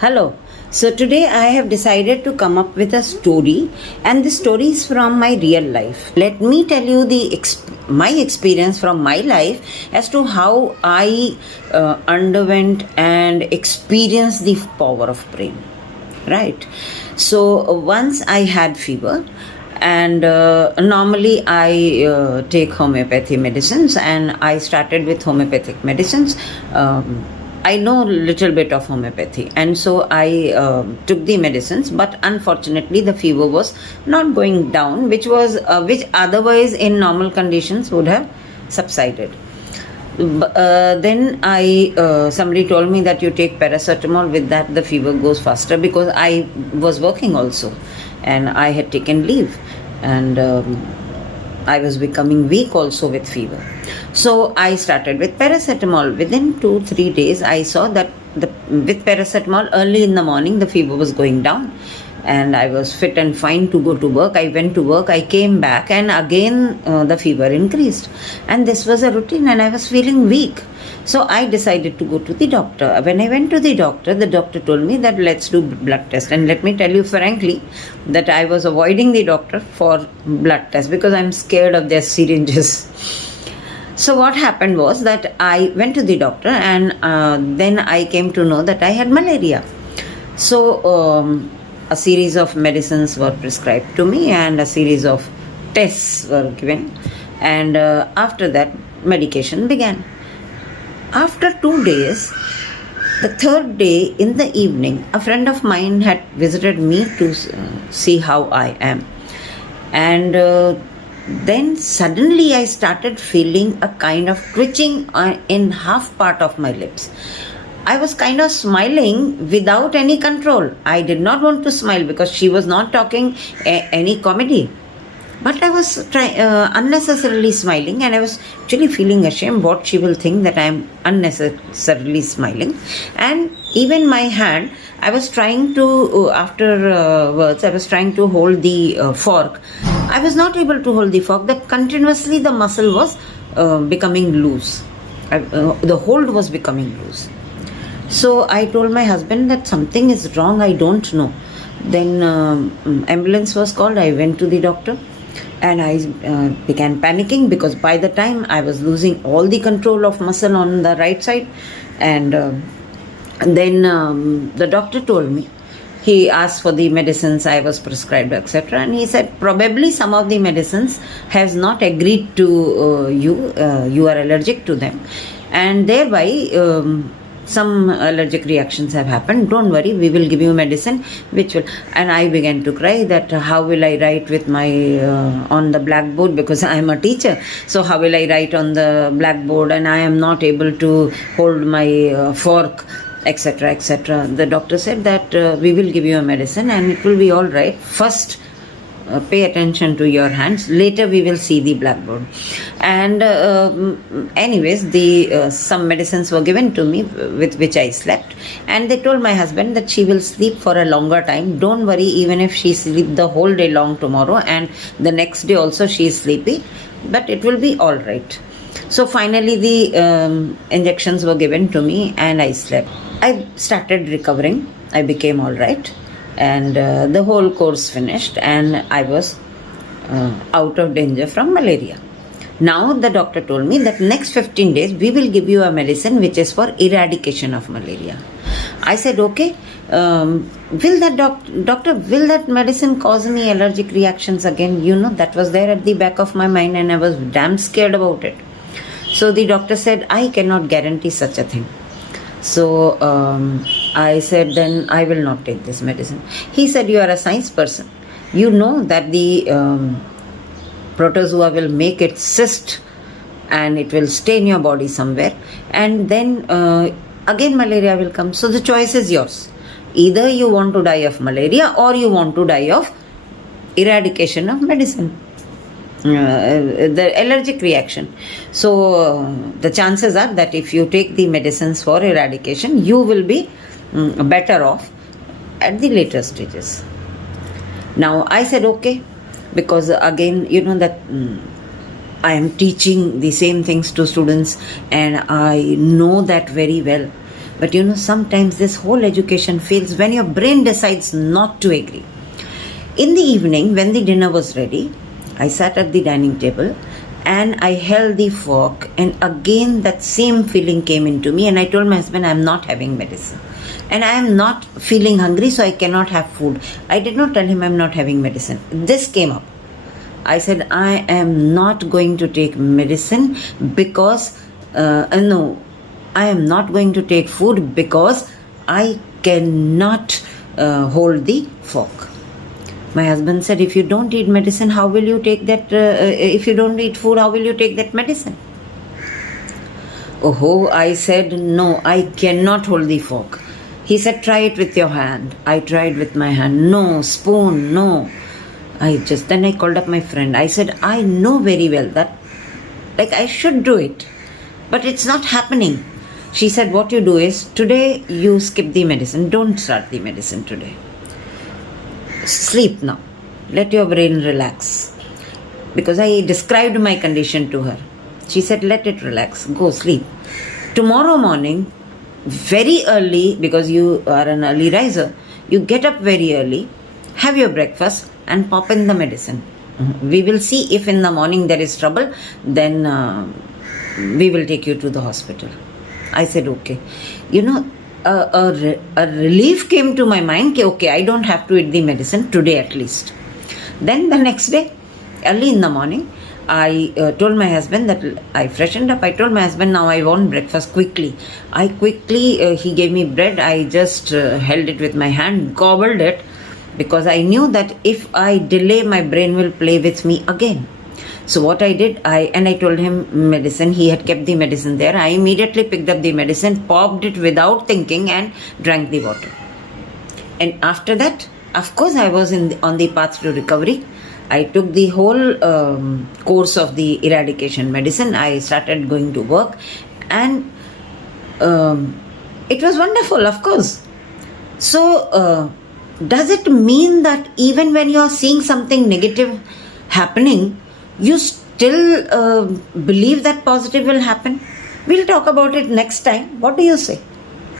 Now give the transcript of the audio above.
Hello. So today I have decided to come up with a story, and this story is from my real life. Let me tell you my experience from my life as to how I underwent and experienced the power of brain. Right. So once I had fever, and normally I take homeopathy medicines, and I started with homeopathic medicines. I know a little bit of homeopathy, and so I took the medicines, but unfortunately the fever was not going down, which otherwise in normal conditions would have subsided. Then somebody told me that you take paracetamol, with that the fever goes faster, because I was working also and I had taken leave, and I was becoming weak also with fever. So I started with paracetamol. Within 2-3 days, I saw that with paracetamol early in the morning, the fever was going down, and I was fit and fine to go to work. I went to work, I came back, and again the fever increased. And this was a routine, and I was feeling weak. So I decided to go to the doctor. When I went to the doctor told me that let's do blood test. And let me tell you frankly that I was avoiding the doctor for blood test because I'm scared of their syringes. So what happened was that I went to the doctor, and then I came to know that I had malaria. So a series of medicines were prescribed to me, and a series of tests were given, and after that medication began. After 2 days, the third day in the evening, a friend of mine had visited me to see how I am, and then suddenly I started feeling a kind of twitching in half part of my lips. I was kind of smiling without any control. I did not want to smile because she was not talking any comedy. But I was unnecessarily smiling, and I was actually feeling ashamed what she will think that I am unnecessarily smiling. And even my hand, I was trying to, afterwards, I was trying to hold the fork. I was not able to hold the fork. Continuously the muscle was becoming loose. The hold was becoming loose. So I told my husband that something is wrong, I don't know. Then ambulance was called. I went to the doctor, and I began panicking because by the time I was losing all the control of muscle on the right side. And then the doctor told me, he asked for the medicines I was prescribed, etc. And he said probably some of the medicines has not agreed to you. You are allergic to them, and thereby some allergic reactions have happened. Don't worry, we will give you medicine which will. And I began to cry that how will I write with my on the blackboard, because I am a teacher. So how will I write on the blackboard, and I am not able to hold my fork, etc., etc. The doctor said that we will give you a medicine and it will be all right. First pay attention to your hands, later we will see the blackboard. And anyways, the some medicines were given to me with which I slept, and they told my husband that she will sleep for a longer time. Don't worry, even if she sleep the whole day long tomorrow and the next day also she is sleepy, but it will be all right. So finally the injections were given to me and I slept. I started recovering, I became all right, and the whole course finished, and I was out of danger from malaria. Now the doctor told me that next 15 days we will give you a medicine which is for eradication of malaria. I said okay. Will that doctor, will that medicine cause me allergic reactions again? You know, that was there at the back of my mind, and I was damn scared about it. So the doctor said, I cannot guarantee such a thing. So I said, then I will not take this medicine. He said, you are a science person. You know that the protozoa will make its cyst and it will stay in your body somewhere, and then again malaria will come. So the choice is yours. Either you want to die of malaria or you want to die of eradication of medicine. The allergic reaction. So the chances are that if you take the medicines for eradication, you will be better off at the later stages. Now I said okay, because again, you know that I am teaching the same things to students, and I know that very well. But sometimes this whole education fails when your brain decides not to agree. In the evening, when the dinner was ready, I sat at the dining table and I held the fork, and again that same feeling came into me, and I told my husband, I am not having medicine. And I am not feeling hungry, so I cannot have food. I did not tell him I am not having medicine. This came up. I said, I am not going to take medicine because, no, I am not going to take food because I cannot hold the fork. My husband said, if you don't eat medicine, how will you take that, if you don't eat food, how will you take that medicine? Oh, I said, no, I cannot hold the fork. He said, try it with your hand. I tried with my hand. No, spoon, no. Then I called up my friend. I said, I know very well that, I should do it, but it's not happening. She said, what you do is, today you skip the medicine. Don't start the medicine today. Sleep now. Let your brain relax. Because I described my condition to her. She said, let it relax. Go sleep. Tomorrow morning, very early, because you are an early riser, you get up very early, have your breakfast and pop in the medicine. We will see if in the morning there is trouble, then we will take you to the hospital. I said, okay. A relief came to my mind, okay, I don't have to eat the medicine today at least. Then the next day, early in the morning, I told my husband that I freshened up. I told my husband, now I want breakfast quickly. He gave me bread. I just held it with my hand, gobbled it, because I knew that if I delay, my brain will play with me again. So what I did, I told him medicine. He had kept the medicine there. I immediately picked up the medicine, popped it without thinking, and drank the water. And after that, of course, I was on the path to recovery. I took the whole course of the eradication medicine. I started going to work, and it was wonderful, of course. So, does it mean that even when you are seeing something negative happening, you still believe that positive will happen? We'll talk about it next time. What do you say?